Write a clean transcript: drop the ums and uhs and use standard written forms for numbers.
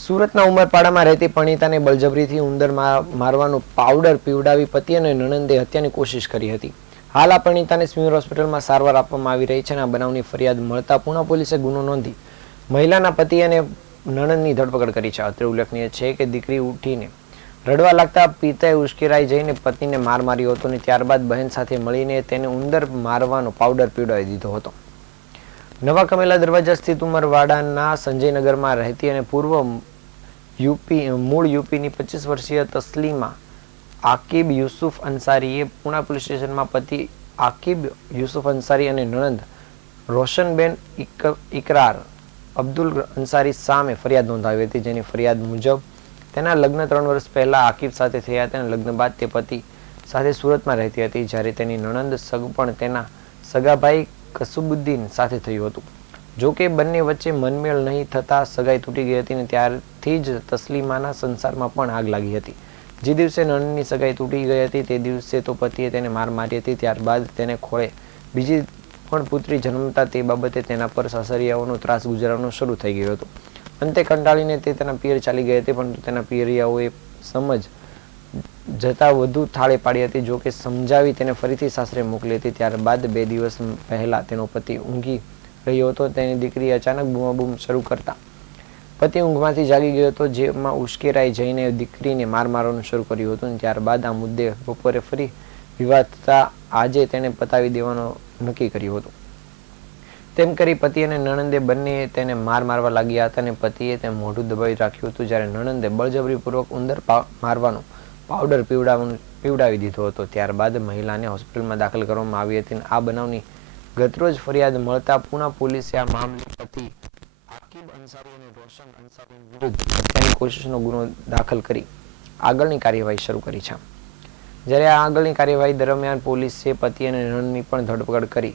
સુરતના ઉમરપાડામાં રહેતી પરિણીતાને બળજબરીથી ઉંદર મારવાનું પાવડર પીવડાવી પતિ અને નણંદે હત્યાની કોશિશ કરી હતી. હાલ આ પરિણીતાને સિવિલ હોસ્પિટલમાં સારવાર આપવામાં આવી રહી છે અને આ બનાવની ફરિયાદ મળતા પૂના પોલીસે ગુનો નોંધી મહિલાના પતિ અને નણંદની ધરપકડ કરી છે. અત્રે ઉલ્લેખનીય છે કે દીકરી ઉઠીને રડવા લાગતા પિતાએ ઉશ્કેરાઈ જઈને પત્નીને માર માર્યો હતો અને ત્યારબાદ બહેન સાથે મળીને તેને ઉંદર મારવાનો પાવડર પીવડાવી દીધો હતો. નવા કમેલા દરવાજા સ્થિત ઉમરવાડાના સંજયનગરમાં રહેતી અને મૂળ યુપીની 25 વર્ષીય તસ્લીમા આકીબ યુસુફ અંસારીએ પુણા પોલીસ સ્ટેશનમાં પતિ આકીબ યુસુફ અંસારી અને નણંદ રોશનબેન ઇકરાર અબ્દુલ અંસારી સામે ફરિયાદ નોંધાવી હતી. જેની ફરિયાદ મુજબ તેના લગ્ન 3 વર્ષ પહેલા આકીબ સાથે થયા હતા અને લગ્ન બાદ તે પતિ સાથે સુરતમાં રહેતી હતી, જ્યારે તેની નણંદ સગપણ તેના સગાભાઈ કસુબુદ્દીન સાથે થયું હતું. જો કે બંને વચ્ચે મનમેળ નહીં થતા સગાઈ તૂટી ગઈ હતી અને ત્યારથી જ તસ્લીમાના સંસારમાં પણ આગ લાગી હતી. જે દિવસે નણંદની સગાઈ તૂટી ગઈ હતી તે દિવસે તો પતિએ તેને માર મારી હતી. ત્યારબાદ તેને ખોળે બીજી પણ પુત્રી જન્મતા તે બાબતે તેના પર સાસરિયાઓનો ત્રાસ ગુજારવાનો શરૂ થઈ ગયો હતો. અંતે કંટાળીને તે તેના પિયર ચાલી ગઈ હતી, પરંતુ તેના પિયરિયાઓએ સમજ જતા વધુ થાળે પાડી હતી. જો કે સમજાવી તેને ફરીથી સાસરે મોકલી હતી. ત્યારબાદ 2 દિવસ પહેલા તેનો પતિ ઊંઘી રહ્યો હતો. તેની દીકરી અચાનક બૂમાબૂમ શરૂ કરતા પતિ ઊંઘમાંથી જાગી ગયો હતો, જેમાં ઉશ્કેરાઈ જઈને દીકરીને માર મારવાનું શરૂ કર્યું હતું. ત્યારબાદ આ મુદ્દે બપોરે ફરી વિવાદ થતા આજે તેને પતાવી દેવાનું નક્કી કર્યું હતું. તેમ કરી પતિ અને નણંદે બંને તેને મારવા લાગ્યા હતા અને પતિએ તેને મોઢું દબાવી રાખ્યું હતું, જ્યારે નણંદે બળજબરીપૂર્વક ઉંદર મારવાનો પાવડર પીવડાવી દીધો હતો. ત્યારબાદ મહિલાને હોસ્પિટલમાં દાખલ કરવામાં આવી હતી. આ બનાવની ગતરોજ ફરિયાદ મળતા પૂના પોલીસે આ મામલે પતિ આકીબ અંસારી અને રોશન અંસારી વિરુદ્ધ હત્યાની કોશિશનો ગુનો દાખલ કરી આગળની કાર્યવાહી શરૂ કરી છે. જ્યારે આ આગળની કાર્યવાહી દરમિયાન પોલીસે પતિ અને નણંદની પણ ધરપકડ કરી